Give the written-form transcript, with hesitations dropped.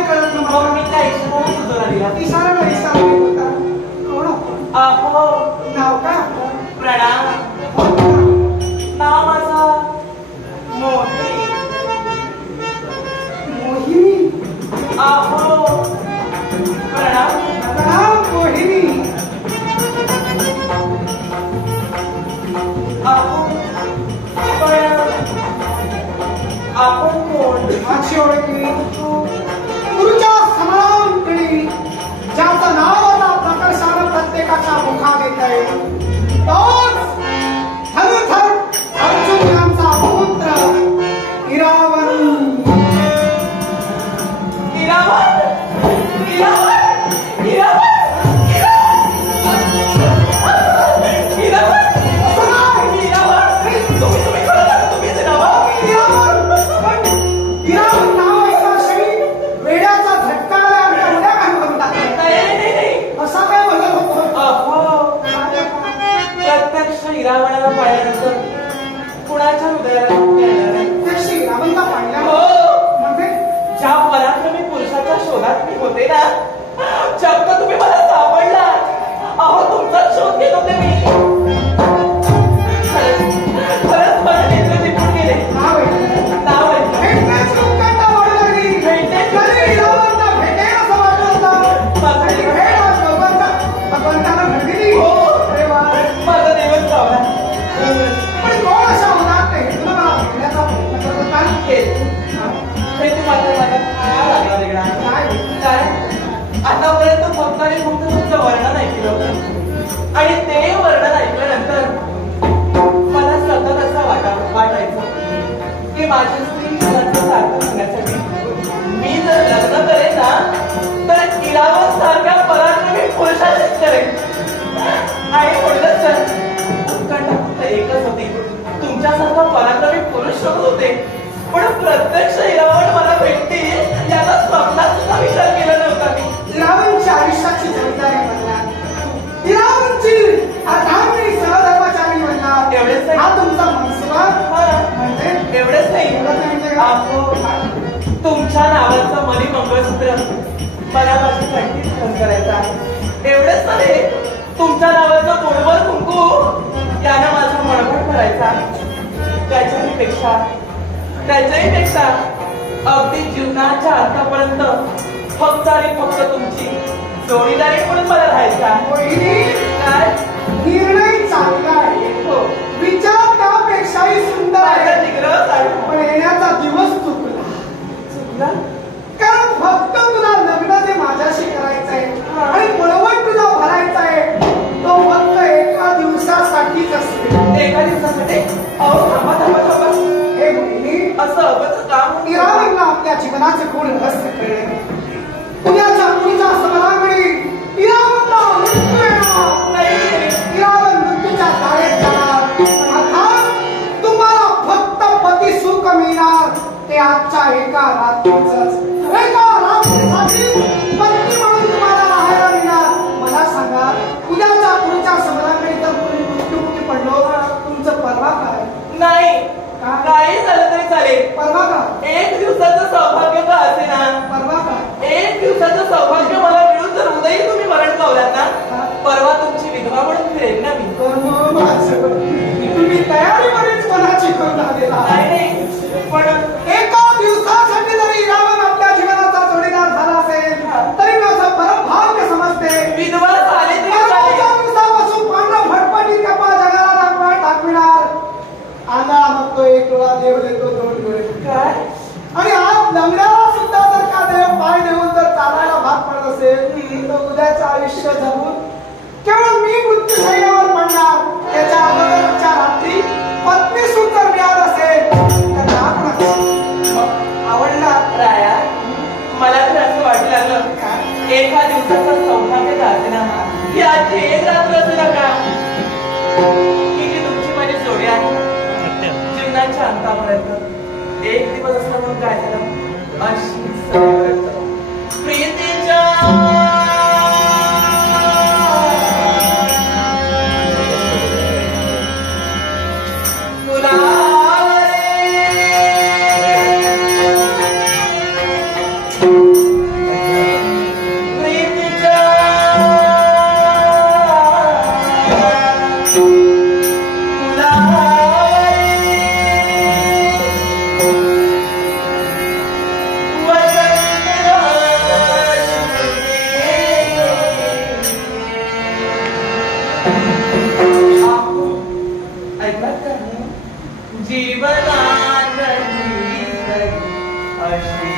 काही कळत नव्हतं. मी त्या इशारा तुझा दिला. इशारा होता. कोण आपण? अहो नाव काय आपलं? प्रणाम. नाव माझं मोहिनी. मोहिनी. अहो प्रणाम. प्रणाम मोहिनी. अहो पण आपण कोण? माझी ओळखी गुरुच्या समरांकडे ज्याचं नाव आता प्रकर्षानं प्रत्येकाच्या मुखात येत आहे तोच धनुधर अर्जुन यांचा पुत्र इरावण. इरावण. इरावणाला पाहिल्यानंतर कुणाच्या हृदयाला श्रीरामांना पाहिल्या म्हणजे ज्या पराक्रमी पुरुषाच्या शोधात मी होते ना चक्क तुम्ही मला सापडला. अहो तुमचा शोध घेत होते मी. खरंच मला नेत्र निघून गेले. नाव भेटण्याची उत्कंठा वाढू लागली. कधी इरावणाला भेटेल असं वाटत होतं. माझी भेट आज भगवंताला घडली. अरे वा, माझा देवच गावला. पण कोण अशा होणार ते तुला मला भेटण्याचा प्रयत्न करत होता. हे तू मात्र माझा खाया लागला वेगळा. काय आतापर्यंत भक्ताने फक्त तुमचं वर्णन ऐकलं होतं आणि ते वर्णन ऐकल्यानंतर मला सतत असं वाटायचं की माझी स्त्री जीवनाचं सार्थक होण्यासाठी मी जर लग्न करेन ना तर इरावण सारख्या पराक्रमी पुरुषाशीच करेन. आणि म्हणूनच तर उत्कंठा फक्त एकच होती. तुमच्यासारखा पराक्रमी पुरुष शोधत होते पण प्रत्यक्ष इरावण मला भेटतील याचा स्वप्नात सुद्धा विचार केला नव्हता मी. इरावणच्या आयुष्याची जबाबदारी बनणार. इरावणची अर्धांगिनी सहधर्मचारी बनणार. एवढेच नाही. हा तुमचा मनसुबा म्हणजे एवढेच नाही. तुमच्या नावाचं मनी मंगळसूत्र मला माझी कंठीत फोन करायचा आहे. एवढेच नाही. तुमच्या नावाचं गोडवर कुंकू यानं माझा मळमळ करायचा. त्याच्याही पेक्षा अगदी जीवनाच्या अंतापर्यंत फक्त आणि फक्त तुमची जोडीदारी म्हणून मला राहायचा. काय निर्णय चांगला आहे. विचार त्यापेक्षाही सुंदर आहे. पण येण्याचा दिवस चुकला. कारण फक्त तुला लग्न जे माझ्याशी करायचंय आणि बळवट तुझा भरायचा आहे तो फक्त एका दिवसासाठीच असते. एका दिवसासाठी? अहो थांबा थांबा थांबा. हे मुली असं अगच काम. इरावणला आपल्या जीवनाचे कोण रहस्य कळले. उद्याच्या मुलीच्या समरांगणी इरावणला मृत्यू येणार. इरावण मृत्यूच्या दारेत जाणार. अर्थात तुम्हाला फक्त पती सुख मिळणार ते आजच्या एका रात्रीच. एका रात्रीसाठी पत्नी म्हणून तुम्हाला राहायला मिळणार. मला सांगा उद्याच्या पुढच्या समरांगणी जर तुम्ही मृत्युमुखी पडलो तुमचं परवा काय? नाही काही झालं तरी चालेल. परवा का? एक दिवसाचं सौभाग्य का असे ना. परवा का? एक दिवसाचं सौभाग्य मला मिळून जर उद्याही तुम्ही मरण पावलात ना परवा तुमची विधवा म्हणून फिरेल ना मी. तुम्ही तयारीमध्येच कोणाची करून आलेला नाही. पण एका दिवसासाठी जरी इरावण आपल्या जीवनाचा जोडीदार झाला असेल तरी माझं परम भाग्य समजते. विधवा झाले तरी दिवसापासून पांढरा फटफटी कपा जगाला दाखविणार. आंधळा मग तो एक डोळा देव देतो दोन डोळे. काय? आणि आज लंगड्याला सुद्धा जर का देव पाय देऊन जर चालायला भाग पडत असेल तर उद्याचं आयुष्य जगून केवळ मी मृत्यूशय्यावर पडणार. त्याच्या अगोदरच्या रात्री पत्नी सुख जर मिळालं असेल तर आवडला राया. मला तर असं वाटू लागलं एका दिवसाचं सौभाग्य का असे ना की आजची एक रात्र असे ना का की जी तुमची माझी जोडी आहे जीवनाच्या अंतापर्यंत एक दिवस असला म्हणून काय झालं अशी प्रीतीच्या जीवनातली अशी